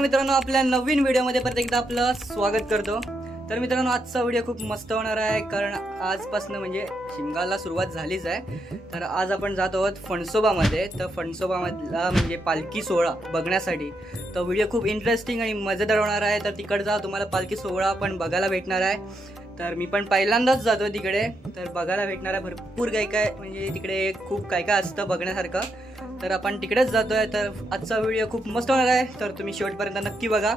नमस्कार मित्रांनो, आपल्या नवीन व्हिडिओमध्ये परत एकदा आपलं स्वागत करतो। तर मित्रांनो, आजचा व्हिडिओ खूप मस्त होणार आहे, कारण आजपासून म्हणजे शिमगाला सुरुवात झालीच आहे। तर आज आपण जात आहोत फणसोबामध्ये। तर फणसोबामधला म्हणजे पालखी सोहळा बघण्यासाठी तो व्हिडिओ खूप इंटरेस्टिंग आणि मजेदार होणार आहे। तर तिकडचा तुम्हाला पालखी सोहळा पण बघायला भेटणार आहे। तर मी पण पहिल्यांदाच जातो तिकडे, तर बघायला भेटणार आहे भरपूर काय म्हणजे तिकडे खूप काय असतं बघण्यासारखं। तर आपण तिकडेच जातोय। तर आजचा व्हिडिओ खूप मस्त होणार आहे, तर तुम्ही शेवटपर्यंत नक्की बघा।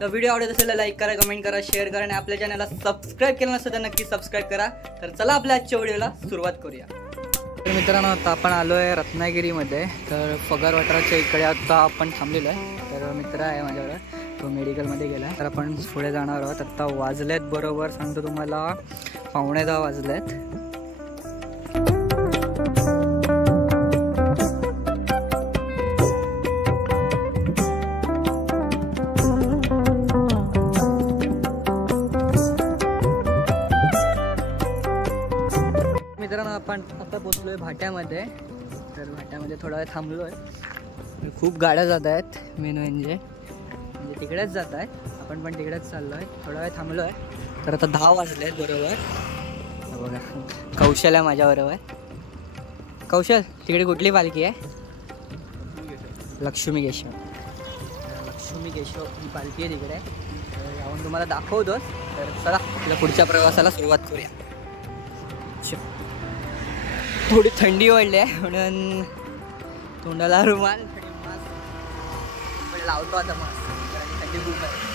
तर व्हिडिओ आवडत असेल तर लाईक करा, कमेंट करा, शेअर करा आणि आपल्या चॅनलला सबस्क्राईब केलं नसेल तर नक्की सबस्क्राईब करा। तर चला आपल्या आजच्या व्हिडिओला सुरुवात करूया। तर मित्रांनो, आता आपण आलो आहे रत्नागिरीमध्ये। तर पगार वाटराच्या इकडे आता आपण थांबलेलो आहे। तर मित्र आहे माझ्यावर, तो मेडिकलमध्ये गेला। तर आपण पुढे जाणार आहोत। आता वाजलेत बरोबर सांगतो तुम्हाला 9:15 वाजलेत। मित्रांनो, आपण आता पोचलोय भाट्यामध्ये। तर भाट्यामध्ये थोडा वेळ थांबलोय। खूप गाड्या जात आहेत, मेन म्हणजे तिकडेच जात आहेत। आपण पण तिकडेच चाललोय, थोडा वेळ थांबलोय। तर आता 10 वाजलेत बरोबर। बघा, कौशल आहे माझ्याबरोबर। कौशल, तिकडे कुठली पालखी आहे? लक्ष्मी केशव। लक्ष्मी केशव ही पालखी आहे तिकडे। तर यावरून तुम्हाला दाखवतोच। तर चला आपल्या पुढच्या प्रवासाला सुरुवात करूया। थोडी थंडी वाढली आहे म्हणून तोंडाला रुमाल आणि मास्क लावतो आता। मास्क थंडी खूप आहे।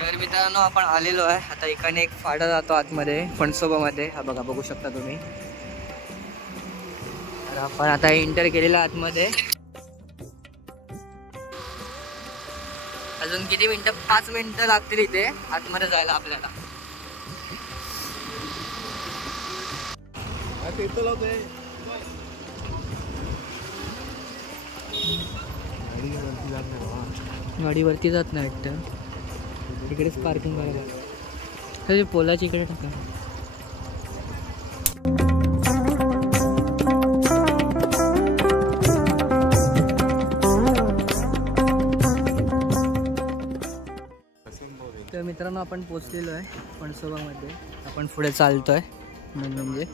तर मित्रांनो, आपण आलेलो आहे आता। एकाने एक फाडा जातो आतमध्ये फणसोबामध्ये। हा बघा, बघू शकता तुम्ही। तर आपण आता एंटर केलेला आतमध्ये। अजून किती मिनिटं? 5 मिनिटं लागतील इथे आतमध्ये जायला आपल्याला। गाडीवरती जात नाही वाटतं, इकडेच पार्किंग करायला। पोलाची इकडे टाका। तर मित्रांनो, आपण पोचलेलो आहे फणसोबामध्ये। आपण पुढे चालतोय म्हणजे।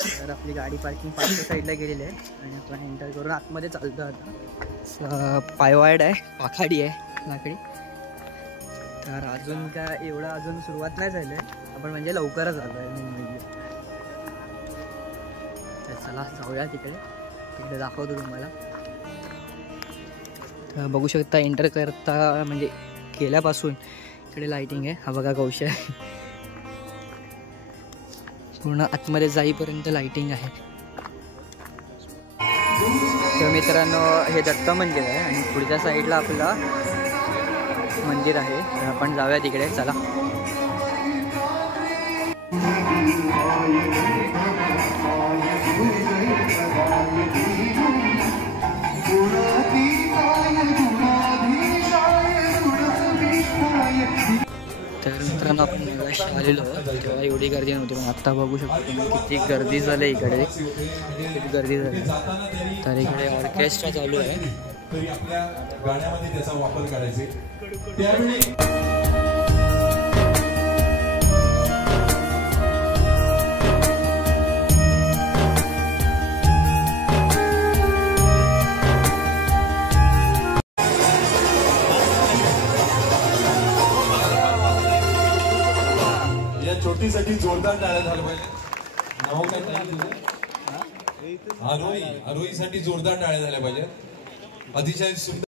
तर आपली गाडी पार्किंग पाचच्या साईडला गेलेली आहे आणि आपण एंटर करून आतमध्ये चालतो आता। पायवाड आहे, पाखाडी आहे लाकडी। तर अजून काय एवढं अजून सुरुवात नाही झाली आहे, आपण म्हणजे लवकरच आलो आहे म्हणजे। तर चला जाऊया तिकडे दाखवतो तुम्हाला। तर बघू शकता एंटर करता म्हणजे केल्यापासून इकडे लाइटिंग आहे। हा बघा, कौशल पूर्ण आतमध्ये जाईपर्यंत लाइटिंग आहे। तर मित्रांनो, हे दत्त मंदिर आहे आणि पुढच्या साईडला आपलं मंदिर आहे। तर आपण जाऊया तिकडे, चला। तर मित्रांनो, आपण मगाशी आलेलो तेव्हा एवढी गर्दी नव्हती, पण आत्ता बघू शकतो तुम्ही किती गर्दी झाली इकडे। किती गर्दी झाली। तर इकडे ऑर्केस्ट्रा चालू आहे। त्याचा वापर करायचे छोटीसाठी जोरदार टाळ्या झाल्या पाहिजे। नाव काय तुझं? आरोहीसाठी जोरदार टाळ्या झाल्या पाहिजे। अतिशय सुंदर।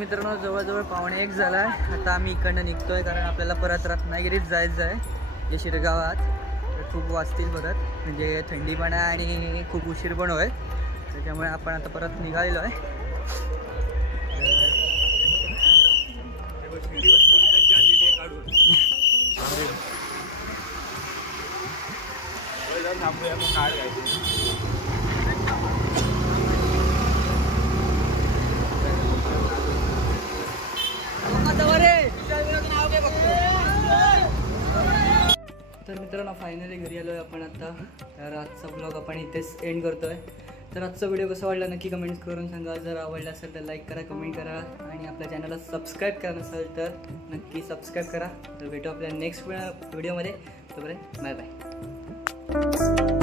मित्रांनो जवळजवळ 1:15 झाला आहे. आता आम्ही इकडनं निघतोय कारण आपल्याला परत रत्नागिरीत जायचं आहे. शिरगावात तर खूप वाजतील परत, म्हणजे थंडी पण आहे आणि खूप उशीर पण होय. त्याच्यामुळे आपण आता परत निघालेलो आहे. तर मित्रांनो फायनली घरी आलो आहे आपण आता. तर आजचा ब्लॉग आपण इथेच एंड करतोय. तर आजचा व्हिडिओ कसा वाटला नक्की कमेंट्स करून सांगा. जर आवडला असेल तर लाईक करा, कमेंट करा आणि आपल्या चॅनलला सबस्क्राईब करा नसेल तर नक्की सबस्क्राईब करा. तर भेटू आपल्या नेक्स्ट व्हिडिओमध्ये. तोपर्यंत बाय बाय.